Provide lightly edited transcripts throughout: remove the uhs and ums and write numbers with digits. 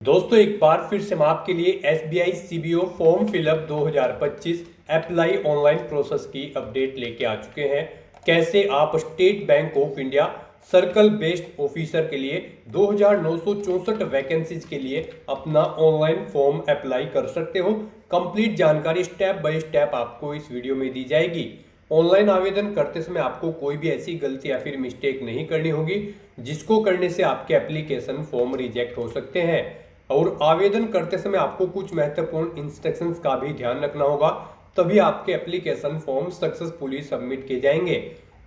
दोस्तों एक बार फिर से हम आपके लिए SBI CBO form fill up 2025 apply online process की अपडेट लेके आ चुके हैं। कैसे आप state Bank of India circle based officer के लिए 2964 वैकेंसीज के लिए अपना ऑनलाइन फॉर्म अप्लाई कर सकते हो। कंप्लीट जानकारी स्टेप बाय स्टेप आपको इस वीडियो में दी जाएगी। ऑनलाइन आवेदन करते समय आपको कोई भी ऐसी गलती या फिर मिस्टेक नहीं करनी होगी जिसको करने से आपके एप्लीकेशन फॉर्म रिजेक्ट हो सकते हैं। और आवेदन करते समय आपको कुछ महत्वपूर्ण इंस्ट्रक्शंस का भी ध्यान रखना होगा, तभी आपके एप्लीकेशन फॉर्म सक्सेसफुली सबमिट किए जाएंगे।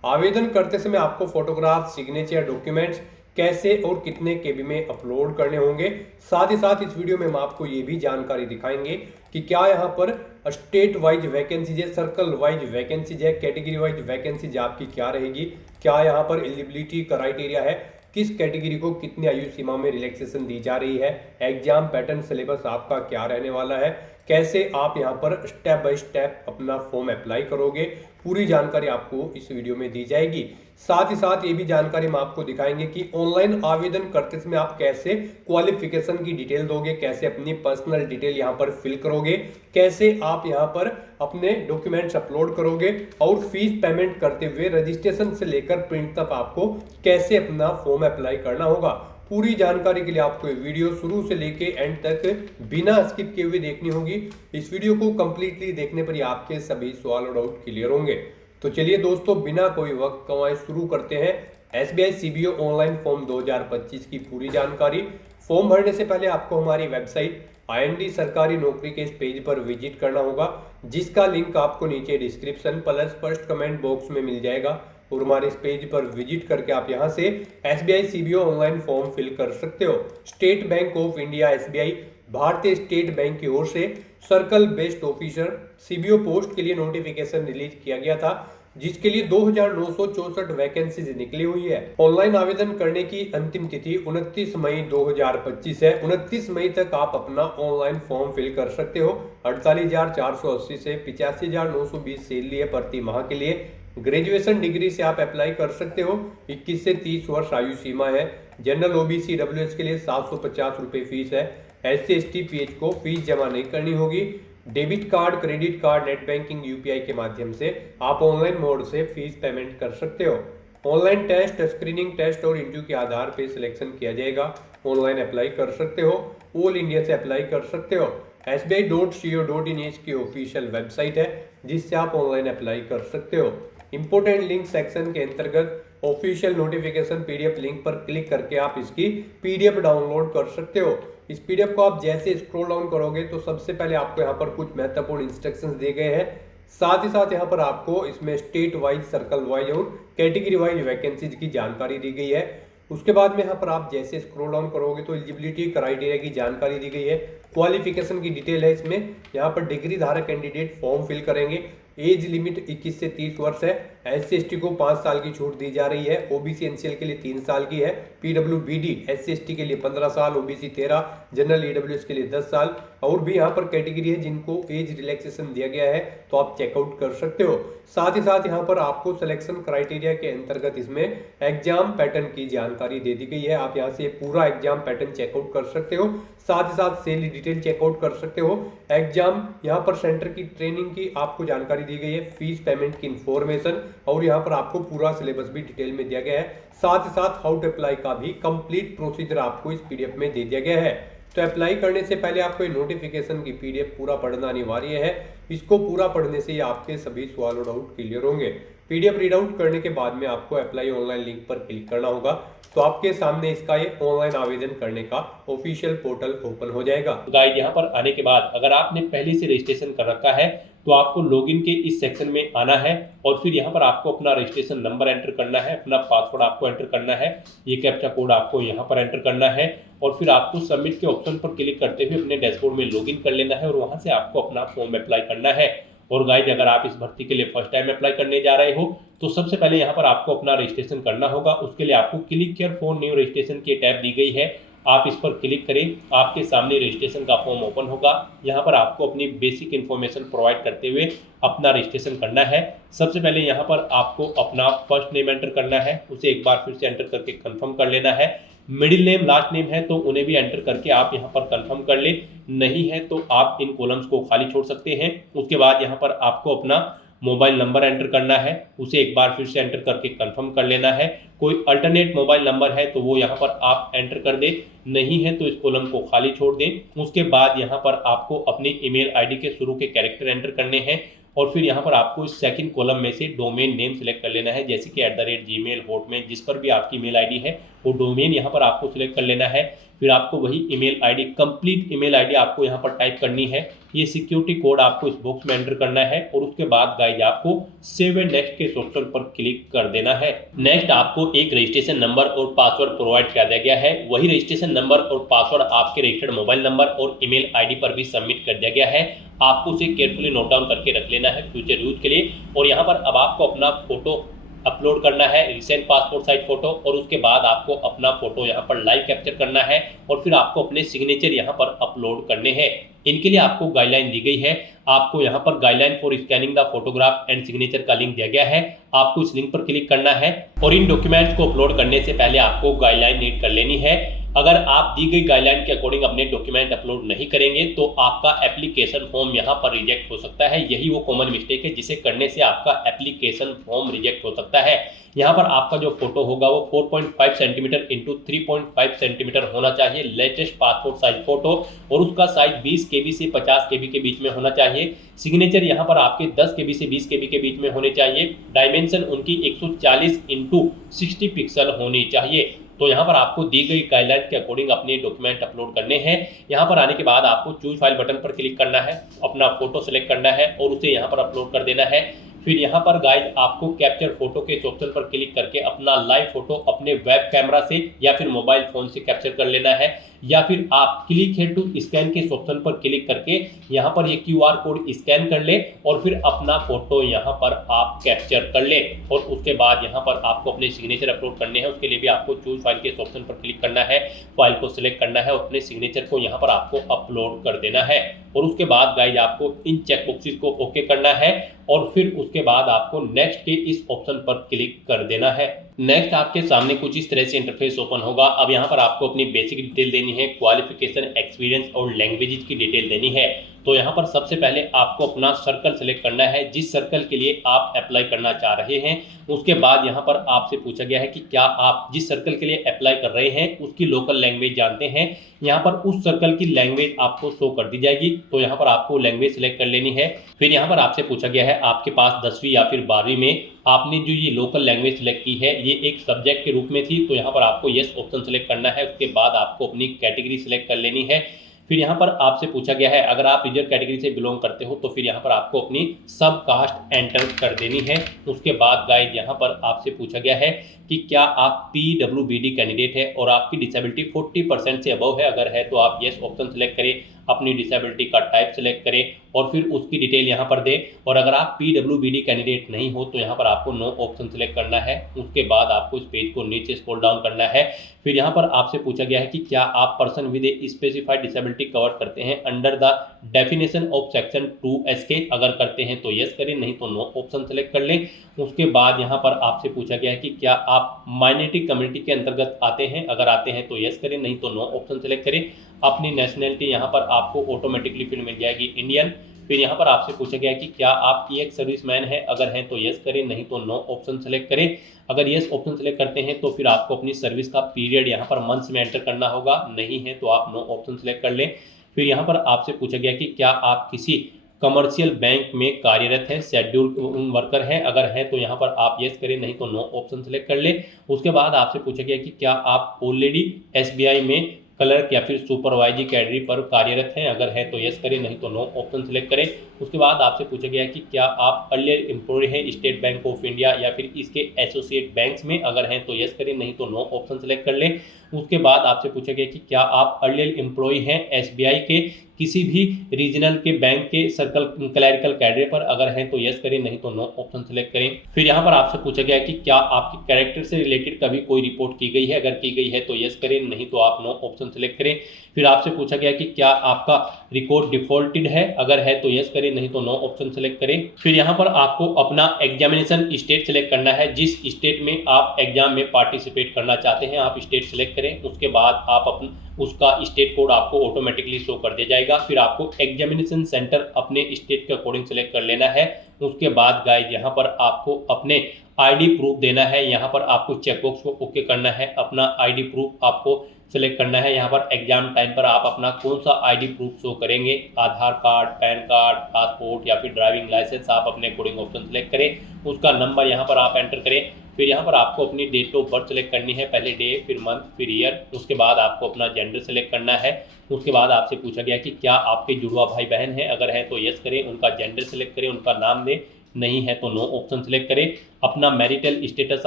आवेदन करते समय आपको फोटोग्राफ, सिग्नेचर, डॉक्यूमेंट्स कैसे और कितने केबी में अपलोड करने होंगे। साथ ही साथ इस वीडियो में हम आपको ये भी जानकारी दिखाएंगे कि क्या यहाँ पर स्टेट वाइज वैकेंसीज है, सर्कल वाइज वैकेंसीज है, कैटेगरी वाइज वैकेंसीज आपकी क्या रहेगी, क्या यहाँ पर एलिजिबिलिटी क्राइटेरिया है, किस कैटेगरी को कितनी आयु सीमा में रिलैक्सेशन दी जा रही है, एग्जाम पैटर्न सिलेबस आपका क्या रहने वाला है, कैसे आप यहां पर स्टेप बाय स्टेप अपना फॉर्म अप्लाई करोगे, पूरी जानकारी आपको इस वीडियो में दी जाएगी। साथ ही साथ ये भी जानकारी हम आपको दिखाएंगे कि ऑनलाइन आवेदन करते समय आप कैसे क्वालिफिकेशन की डिटेल दोगे, कैसे अपनी पर्सनल डिटेल यहां पर फिल करोगे, कैसे आप यहां पर अपने डॉक्यूमेंट्स अपलोड करोगे और फीस पेमेंट करते हुए रजिस्ट्रेशन से लेकर प्रिंट तक आपको कैसे अपना फॉर्म अप्लाई करना होगा। पूरी जानकारी के लिए आपको ये वीडियो शुरू से लेके एंड तक बिना स्किप किए हुए देखनी होगी। इस वीडियो को कंप्लीटली देखने पर ही आपके सभी सवाल और डाउट क्लियर होंगे। तो चलिए दोस्तों, बिना कोई वक्त गंवाए शुरू करते हैं एसबीआई सीबीओ ऑनलाइन फॉर्म 2025 की पूरी जानकारी। फॉर्म भरने से पहले आपको हमारी वेबसाइट आईएनडी सरकारी नौकरी के इस पेज पर विजिट करना होगा, जिसका लिंक आपको नीचे description plus first comment box में मिल जाएगा। और हमारे इस पेज पर विजिट करके आप यहां से SBI CBO online form fill कर सकते हो। State Bank of India SBI भारतीय स्टेट बैंक की ओर से circle based officer CBO post के लिए नोटिफिकेशन रिलीज किया गया था, जिसके लिए 2964 वैकेंसीज निकली हुई है। ऑनलाइन आवेदन करने की अंतिम तिथि 29 मई 2025 है। 29 मई तक आप अपना ऑनलाइन फॉर्म फिल कर सकते हो। 48,480 से 85,920 सैलरी है प्रति माह के लिए। ग्रेजुएशन डिग्री से आप अप्लाई कर सकते हो। 21 से 30 वर्ष आयु सीमा है। जनरल ओबीसी डब्ल्यूएस के लिए 750 रुपए फीस है। SC ST PH को फीस जमा नहीं करनी होगी। Debit card, credit card, net banking, UPI के माध्यम से आप ऑनलाइन मोड से फीस पेमेंट कर सकते हो। ऑनलाइन टेस्ट, स्क्रीनिंग टेस्ट और इंटरव्यू के आधार पर सिलेक्शन किया जाएगा। ऑनलाइन अप्लाई कर सकते हो, ऑल इंडिया से अप्लाई कर सकते हो। sbi.co.in इसकी ऑफिशियल वेबसाइट है, जिससे आप ऑनलाइन अप्लाई कर सकते हो। इंपोर्टेंट लिंक सेक्शन के अंतर्गत ऑफिशियल नोटिफिकेशन पीडीएफ लिंक पर क्लिक करके आप इसकी पीडीएफ डाउनलोड कर सकते हो। इस पीडीएफ को आप जैसे स्क्रॉल डाउन करोगे तो सबसे पहले आपको यहाँ पर कुछ महत्वपूर्ण इंस्ट्रक्शंस दिए गए हैं। साथ ही साथ यहाँ पर आपको इसमें स्टेट वाइज, सर्कल वाइज और कैटेगरी वाइज वैकेंसीज की जानकारी दी गई है। उसके बाद में यहाँ पर आप जैसे स्क्रॉल डाउन करोगे तो एलिजिबिलिटी क्राइटेरिया की जानकारी दी गई है। क्वालिफिकेशन की डिटेल है इसमें। यहाँ पर डिग्री धारक कैंडिडेट फॉर्म फिल करेंगे। एज लिमिट 21 से 30 वर्ष है। SC ST को 5 साल की छूट दी जा रही है। ओबीसी एनसीएल के लिए 3 साल की है। PWBD SC ST के लिए 15 साल, ओबीसी 13, जनरल ईडब्ल्यूएस के लिए 10 साल। और भी यहाँ पर कैटेगरी है जिनको एज रिलैक्सेशन दिया गया है, तो आप चेकआउट कर सकते हो। साथ ही साथ यहाँ पर आपको सिलेक्शन क्राइटेरिया के अंतर्गत इसमें एग्जाम पैटर्न की जानकारी दे दी गई है। आप यहाँ से पूरा एग्जाम पैटर्न चेकआउट कर सकते हो। साथ ही साथ सैलरी डिटेल चेकआउट कर सकते हो। एग्जाम यहाँ पर सेंटर की ट्रेनिंग की आपको जानकारी दी गई है, फीस पेमेंट की इंफॉर्मेशन, और यहाँ पर आपको पूरा सिलेबस भी डिटेल में दिया गया है। साथ ही साथ हाउ टू अप्लाई का भी कंप्लीट प्रोसीजर आपको इस पीडीएफ में दे दिया गया है। तो अप्लाई करने से पहले आपको नोटिफिकेशन की पीडीएफ पूरा पढ़ना अनिवार्य है। इसको पूरा पढ़ने से आपके सभी सवाल और डाउट क्लियर होंगे। पीडीएफ रीड आउट करने के बाद में आपको अप्लाई ऑनलाइन लिंक पर क्लिक करना होगा, तो आपके सामने इसका ये ऑनलाइन आवेदन करने का ऑफिशियल पोर्टल ओपन हो जाएगा। गाइस, यहाँ पर आने के बाद अगर आपने पहले से रजिस्ट्रेशन कर रखा है तो आपको लॉगिन के इस सेक्शन में आना है और फिर यहाँ पर आपको अपना रजिस्ट्रेशन नंबर एंटर करना है, अपना पासवर्ड आपको एंटर करना है, ये कैप्चा कोड आपको यहाँ पर एंटर करना है और फिर आपको सबमिट के ऑप्शन पर क्लिक करते हुए अपने डैशबोर्ड में लॉगिन कर लेना है और वहाँ से आपको अपना फॉर्म अप्लाई करना है। और गाइस, अगर आप इस भर्ती के लिए फर्स्ट टाइम अप्लाई करने जा रहे हो तो सबसे पहले यहाँ पर आपको अपना रजिस्ट्रेशन करना होगा। उसके लिए आपको click here for new registration की टैब दी गई है, आप इस पर क्लिक करें। आपके सामने रजिस्ट्रेशन का फॉर्म ओपन होगा। यहाँ पर आपको अपनी बेसिक इन्फॉर्मेशन प्रोवाइड करते हुए अपना रजिस्ट्रेशन करना है। सबसे पहले यहाँ पर आपको अपना फर्स्ट नेम एंटर करना है, उसे एक बार फिर से एंटर करके कंफर्म कर लेना है। मिडिल नेम लास्ट नेम है तो उन्हें भी एंटर करके आप यहाँ पर कंफर्म कर ले, नहीं है तो आप इन कॉलम्स को खाली छोड़ सकते हैं। उसके बाद यहाँ पर आपको अपना मोबाइल नंबर एंटर करना है, उसे एक बार फिर से एंटर करके कंफर्म कर लेना है। कोई अल्टरनेट मोबाइल नंबर है तो वो यहाँ पर आप एंटर कर दें, नहीं है तो इस कॉलम को खाली छोड़ दें। उसके बाद यहाँ पर आपको अपनी ईमेल आईडी के शुरू के कैरेक्टर एंटर करने हैं और फिर यहाँ पर आपको इस सेकंड कॉलम में से डोमेन नेम सेलेक्ट कर लेना है, जैसे कि @gmail, हॉटमेल, जिस पर भी आपकी ईमेल आईडी है वो डोमेन यहाँ पर आपको सिलेक्ट कर लेना है। फिर आपको वही email ID, complete email ID आपको यहाँ पर टाइप करनी है। ये सिक्योरिटी कोड आपको इस बॉक्स में एंटर करना है और उसके बाद गाइज आपको सेव एंड नेक्स्ट के ऑप्शन पर क्लिक कर देना है। नेक्स्ट आपको एक रजिस्ट्रेशन नंबर और पासवर्ड प्रोवाइड कर दिया गया है। वही रजिस्ट्रेशन नंबर और पासवर्ड आपके रजिस्टर्ड मोबाइल नंबर और ईमेल आईडी पर भी सबमिट कर दिया गया है। आपको उसे केयरफुली नोट डाउन करके रख लेना है फ्यूचर यूज के लिए। और यहाँ पर अब आपको अपना फोटो अपलोड करना है, रिसेंट पासपोर्ट साइज फोटो, और उसके बाद आपको अपना फोटो यहाँ पर लाइव कैप्चर करना है और फिर आपको अपने सिग्नेचर यहाँ पर अपलोड करने हैं। इनके लिए आपको गाइडलाइन दी गई है। आपको यहाँ पर guideline for scanning the photograph and signature का लिंक दिया गया है। आपको इस लिंक पर क्लिक करना है और इन डॉक्यूमेंट्स को अपलोड करने से पहले आपको गाइडलाइन रीड कर लेनी है। अगर आप दी गई गाइडलाइन के अकॉर्डिंग अपने डॉक्यूमेंट अपलोड नहीं करेंगे तो आपका एप्लीकेशन फॉर्म यहाँ पर रिजेक्ट हो सकता है। यही वो कॉमन मिस्टेक है जिसे करने से आपका एप्लीकेशन फॉर्म रिजेक्ट हो सकता है। यहाँ पर आपका जो फोटो होगा वो 4.5 सेंटीमीटर इंटू 3.5 सेंटीमीटर होना चाहिए, लेटेस्ट पासपोर्ट साइज फोटो, और उसका साइज 20 KB से 50 KB के बीच में होना चाहिए। सिग्नेचर यहाँ पर आपके 10 KB से 20 KB के बीच में होने चाहिए। डायमेंशन उनकी 140 इंटू 60 पिक्सल होनी चाहिए। तो यहाँ पर आपको दी गई गाइडलाइन के अकॉर्डिंग अपने डॉक्यूमेंट अपलोड करने हैं। यहाँ पर आने के बाद आपको चूज फाइल बटन पर क्लिक करना है, अपना फोटो सेलेक्ट करना है और उसे यहाँ पर अपलोड कर देना है। फिर यहाँ पर गाइज आपको कैप्चर फोटो के ऑप्शन पर क्लिक करके अपना लाइव फोटो अपने वेब कैमरा से या फिर मोबाइल फोन से कैप्चर कर लेना है, या फिर आप क्लिक है टू स्कैन के ऑप्शन पर क्लिक करके यहाँ पर ये QR कोड स्कैन कर ले और फिर अपना फोटो यहाँ पर आप कैप्चर कर ले। और उसके बाद यहाँ पर आपको अपने सिग्नेचर अपलोड करने हैं। उसके लिए भी आपको चूज फाइल के ऑप्शन पर क्लिक करना है, फाइल को सिलेक्ट करना है और अपने सिग्नेचर को यहाँ पर आपको अपलोड कर देना है। और उसके बाद गाइज आपको इन चेक बॉक्सेस को ओके करना है और फिर उसके बाद आपको नेक्स्ट के इस ऑप्शन पर क्लिक कर देना है। नेक्स्ट आपके सामने कुछ इस तरह से इंटरफेस ओपन होगा। अब यहाँ पर आपको अपनी बेसिक डिटेल देनी है, क्वालिफिकेशन, एक्सपीरियंस और लैंग्वेजेस की डिटेल देनी है। तो यहाँ पर सबसे पहले आपको अपना सर्कल सेलेक्ट करना है, जिस सर्कल के लिए आप अप्लाई करना चाह रहे हैं। उसके बाद यहाँ पर आपसे पूछा गया है कि क्या आप जिस सर्कल के लिए अप्लाई कर रहे हैं उसकी लोकल लैंग्वेज जानते हैं। यहाँ पर उस सर्कल की लैंग्वेज आपको शो कर दी जाएगी, तो यहाँ पर आपको लैंग्वेज सेलेक्ट कर लेनी है। फिर यहाँ पर आपसे पूछा गया है आपके पास 10वीं या फिर 12वीं में आपने जो ये लोकल लैंग्वेज सेलेक्ट की है ये एक सब्जेक्ट के रूप में थी, तो यहाँ पर आपको यस ऑप्शन सेलेक्ट करना है। उसके बाद आपको अपनी कैटेगरी सेलेक्ट कर लेनी है। फिर यहाँ पर आपसे पूछा गया है अगर आप रिजर्व कैटेगरी से बिलोंग करते हो तो फिर यहाँ पर आपको अपनी सब कास्ट एंटर कर देनी है। उसके बाद गाइड यहाँ पर आपसे पूछा गया है कि क्या आप PWBD कैंडिडेट है और आपकी डिसेबिलिटी 40% से अबव है। अगर है तो आप यस ऑप्शन सेलेक्ट करें, अपनी डिसेबिलिटी का टाइप सेलेक्ट करें और फिर उसकी डिटेल यहाँ पर दें। और अगर आप PWBD कैंडिडेट नहीं हो तो यहाँ पर आपको नो ऑप्शन सेलेक्ट करना है। उसके बाद आपको इस पेज को नीचे स्क्रॉल डाउन करना है। फिर यहाँ पर आपसे पूछा गया है कि क्या आप person with a specified disability cover करते हैं under the definition of section 2SK। अगर करते हैं तो यस करें, नहीं तो नो ऑप्शन सेलेक्ट कर लें। उसके बाद यहाँ पर आपसे पूछा गया है कि क्या आप माइनॉरिटी कम्युनिटी के अंतर्गत आते हैं। अगर आते हैं तो यस करें, नहीं तो नो ऑप्शन सेलेक्ट करें। अपनी नेशनलिटी यहाँ पर आपको ऑटोमेटिकली फिर मिल जाएगी इंडियन। फिर यहाँ पर आपसे पूछा गया कि क्या आप एक्स सर्विसमैन हैं। अगर हैं तो यस करें, नहीं तो नो ऑप्शन सेलेक्ट करें। अगर यस ऑप्शन सेलेक्ट करते हैं तो फिर आपको अपनी सर्विस का पीरियड यहाँ पर मंथ्स में एंटर करना होगा, नहीं है तो आप नो ऑप्शन सेलेक्ट कर लें। फिर यहाँ पर आपसे पूछा गया कि क्या आप किसी कमर्शियल बैंक में कार्यरत हैं, शेड्यूल्ड वर्कर हैं। अगर हैं तो यहाँ पर आप यस करें, नहीं तो नो ऑप्शन सेलेक्ट कर लें। उसके बाद आपसे पूछा गया कि क्या आप ऑलरेडी SBI में क्लर्क या फिर सुपरवाइजरी कैडरी पर कार्यरत हैं। अगर है तो यस करें, नहीं तो नो ऑप्शन सेलेक्ट करें। उसके बाद आपसे पूछा गया कि क्या आप अर्लियर एम्प्लॉय हैं स्टेट बैंक ऑफ इंडिया या फिर इसके एसोसिएट बैंक्स में। अगर हैं तो यस करें, नहीं तो नो ऑप्शन सेलेक्ट कर लें। उसके बाद आपसे पूछा गया कि क्या आप अर्लियर एम्प्लॉय हैं SBI के किसी भी रीजनल के बैंक के सर्कल क्लैरिकल कैडरे पर। अगर हैं तो यस करें, नहीं तो नो ऑप्शन सेलेक्ट करें। फिर यहाँ पर आपसे पूछा गया है कि क्या आपकी कैरेक्टर से रिलेटेड कभी कोई रिपोर्ट की गई है। अगर की गई है तो यस करें, नहीं तो आप नो ऑप्शन सेलेक्ट करें। फिर आपसे पूछा गया कि क्या आपका रिकॉर्ड डिफॉल्टेड है। अगर है तो यस करें, नहीं तो नो ऑप्शन सेलेक्ट करें। फिर यहाँ पर आपको अपना एग्जामिनेशन स्टेट सेलेक्ट करना है, जिस स्टेट में आप एग्जाम में पार्टिसिपेट करना चाहते हैं आप स्टेट सेलेक्ट करें। करें। उसके बाद आप उसका स्टेट कोड आपको ऑटोमेटिकली शो कर दिया जाएगा। फिर आपको एग्जामिनेशन सेंटर अपने स्टेट के अकॉर्डिंग सेलेक्ट कर लेना है। उसके बाद गाइज यहाँ पर आपको अपने आईडी प्रूफ देना है। यहाँ पर आपको चेकबॉक्स को ओके करना है, अपना आईडी प्रूफ आपको सेलेक्ट करना है। यहाँ पर एग्जाम टाइम पर आप अपना कौन सा आईडी प्रूफ शो करेंगे, आधार कार्ड, पैन कार्ड, पासपोर्ट या फिर ड्राइविंग लाइसेंस, आप अपने अकॉर्डिंग ऑप्शन सेलेक्ट करें। उसका नंबर यहाँ पर आप एंटर करें। फिर यहाँ पर आपको अपनी डेट ऑफ बर्थ सेलेक्ट करनी है, पहले डे, फिर मंथ, फिर ईयर। उसके बाद आपको अपना जेंडर सेलेक्ट करना है। उसके बाद आपसे पूछा गया कि क्या आपके जुड़वा भाई बहन हैं, अगर है तो यस करें, उनका जेंडर सेलेक्ट करें, उनका नाम दें, नहीं है तो नो ऑप्शन सेलेक्ट करें। अपना मैरिटल स्टेटस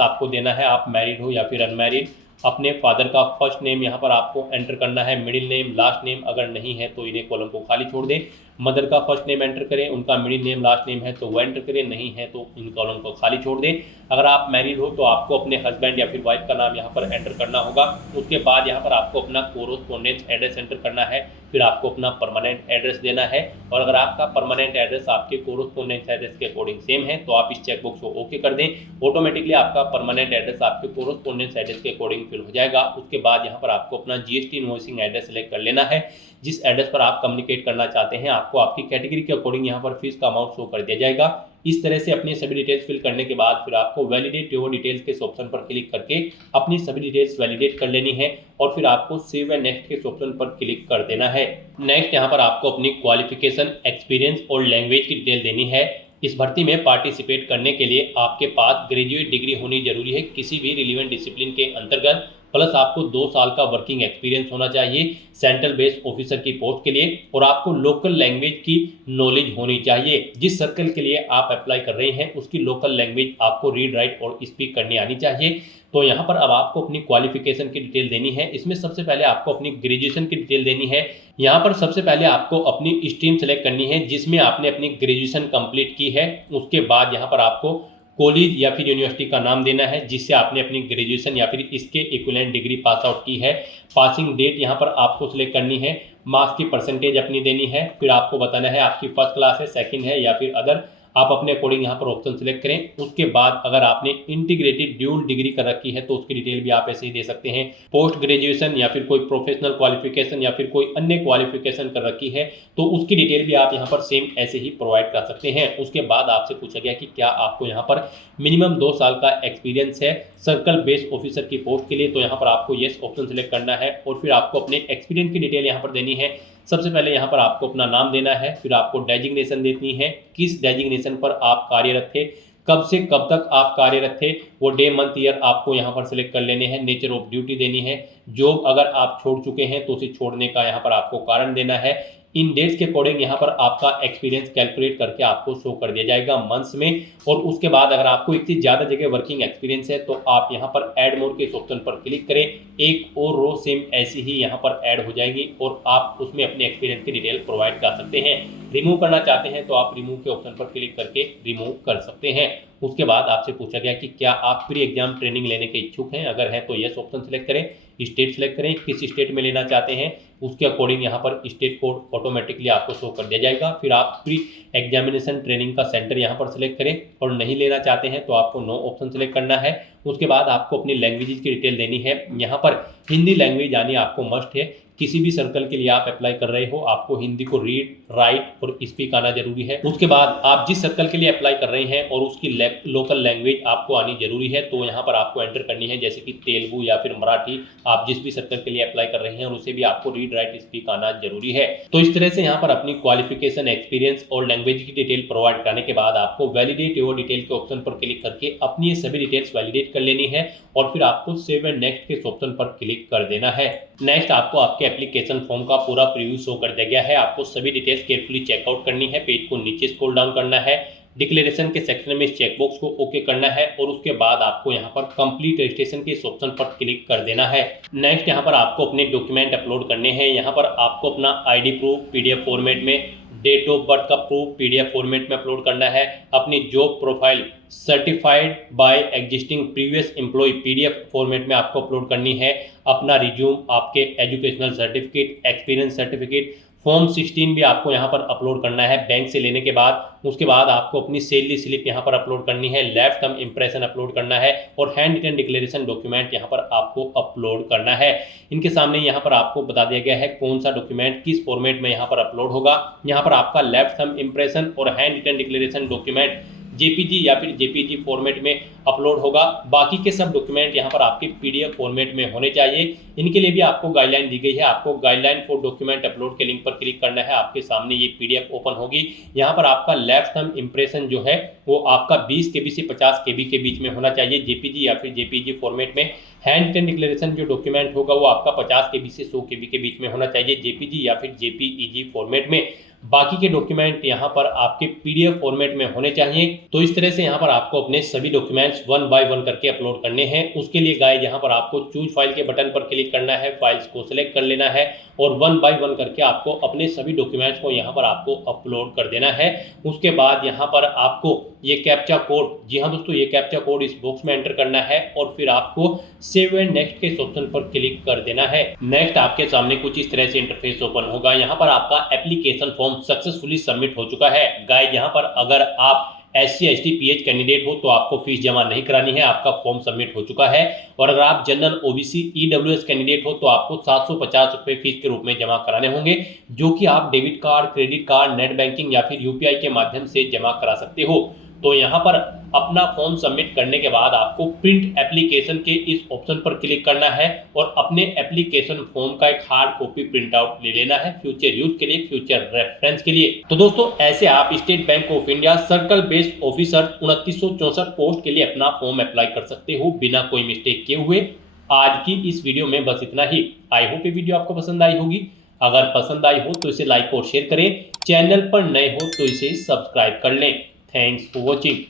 आपको देना है, आप मैरिड हो या फिर अनमैरिड। अपने फादर का फर्स्ट नेम यहाँ पर आपको एंटर करना है, मिडिल नेम, लास्ट नेम, अगर नहीं है तो इन्हें कॉलम को खाली छोड़ दें। मदर का फर्स्ट नेम एंटर करें, उनका मिडिल नेम, लास्ट नेम है तो वह एंटर करें, नहीं है तो इन कॉलम को खाली छोड़ दें। अगर आप मैरिड हो तो आपको अपने हस्बैंड या फिर वाइफ का नाम यहाँ पर एंटर करना होगा। उसके बाद यहाँ पर आपको अपना कोरोस्पोंडेंस एड्रेस एंटर करना है, फिर आपको अपना परमानेंट एड्रेस देना है। और अगर आपका परमानेंट एड्रेस आपके कोरोस्पोंडेंस एड्रेस के अकॉर्डिंग सेम है तो आप इस चेकबॉक्स को ओके कर दें। ऑटोमेटिकली आपका परमानेंट एड्रेस आपके कोरोस्पोंडेंस एड्रेस के अकॉर्डिंग फिल हो जाएगा। उसके बाद यहाँ पर आपको अपना जीएसटी इनवॉइसिंग एड्रेस सेलेक्ट कर लेना है। जिस एड्रेस पर आप कम्युनिकेट करना चाहते हैं आपको आपकी कैटेगरी के अकॉर्डिंग यहाँ पर फीस का अमाउंट शो कर दिया जाएगा। इस तरह से अपनी सभी डिटेल्स फिल करने के बाद फिर आपको वैलिडेट योर डिटेल्स के ऑप्शन पर क्लिक करके अपनी सभी डिटेल्स वैलिडेट कर लेनी है और फिर आपको सेव एंड नेक्स्ट के ऑप्शन पर क्लिक कर देना है। नेक्स्ट यहाँ पर आपको अपनी क्वालिफिकेशन, एक्सपीरियंस और लैंग्वेज की डिटेल देनी है। इस भर्ती में पार्टिसिपेट करने के लिए आपके पास ग्रेजुएट डिग्री होनी जरूरी है किसी भी रिलेवेंट डिसिप्लिन के अंतर्गत, प्लस आपको 2 साल का वर्किंग एक्सपीरियंस होना चाहिए सेंट्रल बेस्ड ऑफिसर की पोस्ट के लिए, और आपको लोकल लैंग्वेज की नॉलेज होनी चाहिए। जिस सर्कल के लिए आप अप्लाई कर रहे हैं उसकी लोकल लैंग्वेज आपको रीड, राइट और स्पीक करनी आनी चाहिए। तो यहाँ पर अब आपको अपनी क्वालिफिकेशन की डिटेल देनी है। इसमें सबसे पहले आपको अपनी ग्रेजुएशन की डिटेल देनी है। यहाँ पर सबसे पहले आपको अपनी स्ट्रीम सेलेक्ट करनी है जिसमें आपने अपनी ग्रेजुएशन कंप्लीट की है। उसके बाद यहाँ पर आपको कॉलेज या फिर यूनिवर्सिटी का नाम देना है जिससे आपने अपनी ग्रेजुएशन या फिर इसके इक्विवेलेंट डिग्री पास आउट की है। पासिंग डेट यहाँ पर आपको सिलेक्ट करनी है। मार्क्स की परसेंटेज अपनी देनी है। फिर आपको बताना है आपकी फर्स्ट क्लास है, सेकंड है या फिर अदर, आप अपने अकॉर्डिंग यहाँ पर ऑप्शन सेलेक्ट करें। उसके बाद अगर आपने इंटीग्रेटेड ड्यूल डिग्री कर रखी है तो उसकी डिटेल भी आप ऐसे ही दे सकते हैं। पोस्ट ग्रेजुएशन या फिर कोई प्रोफेशनल क्वालिफिकेशन या फिर कोई अन्य क्वालिफिकेशन कर रखी है तो उसकी डिटेल भी आप यहाँ पर सेम ऐसे ही प्रोवाइड कर सकते हैं। उसके बाद आपसे पूछा गया कि क्या आपको यहाँ पर मिनिमम 2 साल का एक्सपीरियंस है सर्कल बेस्ड ऑफिसर की पोस्ट के लिए, तो यहाँ पर आपको येस ऑप्शन सेलेक्ट करना है और फिर आपको अपने एक्सपीरियंस की डिटेल यहाँ पर देनी है। सबसे पहले यहाँ पर आपको अपना नाम देना है, फिर आपको डेजिग्नेशन देनी है, किस डेजिग्नेशन पर आप कार्यरत थे, कब से कब तक आप कार्यरत थे, वो डे, मंथ, ईयर आपको यहाँ पर सिलेक्ट कर लेने हैं। नेचर ऑफ ड्यूटी देनी है। जॉब अगर आप छोड़ चुके हैं तो उसे छोड़ने का यहाँ पर आपको कारण देना है। इन डेट्स के अकॉर्डिंग यहाँ पर आपका एक्सपीरियंस कैलकुलेट करके आपको शो कर दिया जाएगा मंथ्स में। और उसके बाद अगर आपको एक से ज़्यादा जगह वर्किंग एक्सपीरियंस है तो आप यहाँ पर ऐड मोर के इस ऑप्शन पर क्लिक करें। एक और रो सेम ऐसी ही यहाँ पर ऐड हो जाएगी और आप उसमें अपने एक्सपीरियंस की डिटेल प्रोवाइड कर सकते हैं। रिमूव करना चाहते हैं तो आप रिमूव के ऑप्शन पर क्लिक करके रिमूव कर सकते हैं। उसके बाद आपसे पूछा गया कि क्या आप प्री एग्जाम ट्रेनिंग लेने के इच्छुक हैं, अगर हैं तो यस ऑप्शन सेलेक्ट करें। स्टेट सेलेक्ट करें, किस स्टेट में लेना चाहते हैं उसके अकॉर्डिंग यहाँ पर स्टेट कोड ऑटोमेटिकली आपको शो कर दिया जाएगा। फिर आप प्री एग्जामिनेशन ट्रेनिंग का सेंटर यहाँ पर सिलेक्ट करें और नहीं लेना चाहते हैं तो आपको नो ऑप्शन सेलेक्ट करना है। उसके बाद आपको अपनी लैंग्वेजेस की डिटेल देनी है। यहाँ पर हिंदी लैंग्वेज यानी आपको मस्ट है। किसी भी सर्कल के लिए आप अप्लाई कर रहे हो आपको हिंदी को रीड, राइट और स्पीक आना जरूरी है। उसके बाद आप जिस सर्कल के लिए अप्लाई कर रहे हैं और उसकी लोकल लैंग्वेज आपको आनी जरूरी है तो यहाँ पर आपको एंटर करनी है, जैसे कि तेलुगु या फिर मराठी। आप जिस भी सर्कल के लिए अप्लाई कर रहे हैं और उसे भी आपको रीड, राइट, स्पीक आना जरूरी है। तो इस तरह से यहाँ पर अपनी क्वालिफिकेशन, एक्सपीरियंस और लैंग्वेज की डिटेल प्रोवाइड करने के बाद आपको वैलिडेट योर डिटेल के ऑप्शन पर क्लिक करके अपनी ये सभी डिटेल्स वैलिडेट कर लेनी है और फिर आपको सेव एंड नेक्स्ट के ऑप्शन पर क्लिक कर देना है। नेक्स्ट आपको आपके एप्लीकेशन फॉर्म का पूरा प्रीव्यू शो कर दिया गया है। आपको सभी डिटेल्स केयरफुली चेकआउट करनी है। पेज को नीचे स्क्रॉल डाउन करना है, डिक्लेरेशन के सेक्शन में इस चेकबॉक्स को ओके करना है और उसके बाद आपको यहाँ पर कंप्लीट रजिस्ट्रेशन के इस ऑप्शन पर क्लिक कर देना है। नेक्स्ट यहाँ पर आपको अपने डॉक्यूमेंट अपलोड करने हैं। यहाँ पर आपको अपना आईडी प्रूफ पीडीएफ फॉर्मेट में, डेट ऑफ बर्थ का प्रूफ पीडीएफ फॉर्मेट में अपलोड करना है, अपनी job profile certified by existing previous employer PDF format में आपको अपलोड करनी है। अपना रिज्यूम, आपके educational certificate, experience certificate, form 16 भी आपको यहाँ पर अपलोड करना है बैंक से लेने के बाद। उसके बाद आपको अपनी सैलरी स्लिप यहाँ पर अपलोड करनी है, लेफ्ट थंब इम्प्रेशन अपलोड करना है और हैंड रिटन डिक्लेरेशन डॉक्यूमेंट यहाँ पर आपको अपलोड करना है। इनके सामने यहाँ पर आपको बता दिया गया है कौन सा डॉक्यूमेंट किस फॉर्मेट में यहाँ पर अपलोड होगा। यहाँ पर आपका लेफ्ट थंब इम्प्रेशन और hand written declaration document JPG या फिर JPG फॉर्मेट में अपलोड होगा। बाकी के सब डॉक्यूमेंट यहाँ पर आपके PDF फॉर्मेट में होने चाहिए। इनके लिए भी आपको गाइडलाइन दी गई है। आपको गाइडलाइन फॉर डॉक्यूमेंट अपलोड के लिंक पर क्लिक करना है। आपके सामने ये PDF ओपन होगी। यहाँ पर आपका लेफ्ट थंब इम्प्रेशन जो है वो आपका 20 KB से 50 KB के बीच में होना चाहिए JPG या फिर JPG फॉर्मेट में। हैंड रिटन डिक्लेरेशन जो डॉक्यूमेंट होगा वो आपका 50 KB से 100 KB के बीच में होना चाहिए JPG या फिर JPEG फॉर्मेट में। बाकी के डॉक्यूमेंट यहाँ पर आपके PDF फॉर्मेट में होने चाहिए। तो इस तरह से यहाँ पर आपको अपने सभी डॉक्यूमेंट्स 1 बाय 1 करके अपलोड करने हैं। उसके लिए गाइस यहाँ पर आपको चूज फाइल के बटन पर क्लिक करना है, फाइल्स को सिलेक्ट कर लेना है और 1 बाय 1 करके आपको अपने सभी डॉक्यूमेंट्स को यहाँ पर आपको अपलोड कर देना है। उसके बाद यहाँ पर आपको ये कैप्चा कोड, जी हाँ दोस्तों, ये कैप्चा कोड इस बॉक्स में एंटर करना है और फिर आपको सेव एंड नेक्स्ट के इस ऑप्शन पर क्लिक कर देना है। नेक्स्ट आपके सामने कुछ इस तरह से इंटरफेस ओपन होगा। यहाँ पर आपका एप्लीकेशन फॉर्म सक्सेसफुली सबमिट हो चुका है। गाइस यहाँ पर अगर आप SC/ST PH कैंडिडेट हो तो आपको फीस जमा नहीं करानी है, आपका फॉर्म सबमिट हो चुका है। और अगर आप जनरल OBC EWS कैंडिडेट हो तो आपको 750 रुपये फीस के रूप में जमा कराने होंगे, जो कि आप debit card, credit card, net banking या फिर UPI के माध्यम से जमा करा सकते हो। तो यहाँ पर अपना फॉर्म सबमिट करने के बाद आपको प्रिंट एप्लीकेशन के इस ऑप्शन पर क्लिक करना है और अपने एप्लीकेशन फॉर्म का एक हार्ड कॉपी प्रिंट आउट ले लेना है फ्यूचर यूज के लिए, फ्यूचर रेफरेंस के लिए। तो दोस्तों ऐसे आप state Bank of India circle based officer 2964 post के लिए अपना फॉर्म अप्लाई कर सकते हो बिना कोई मिस्टेक किए हुए। आज की इस वीडियो में बस इतना ही। आई होप ये वीडियो आपको पसंद आई होगी। अगर पसंद आई हो तो इसे लाइक और शेयर करें। चैनल पर नए हो तो इसे सब्सक्राइब कर लें। Thanks for watching.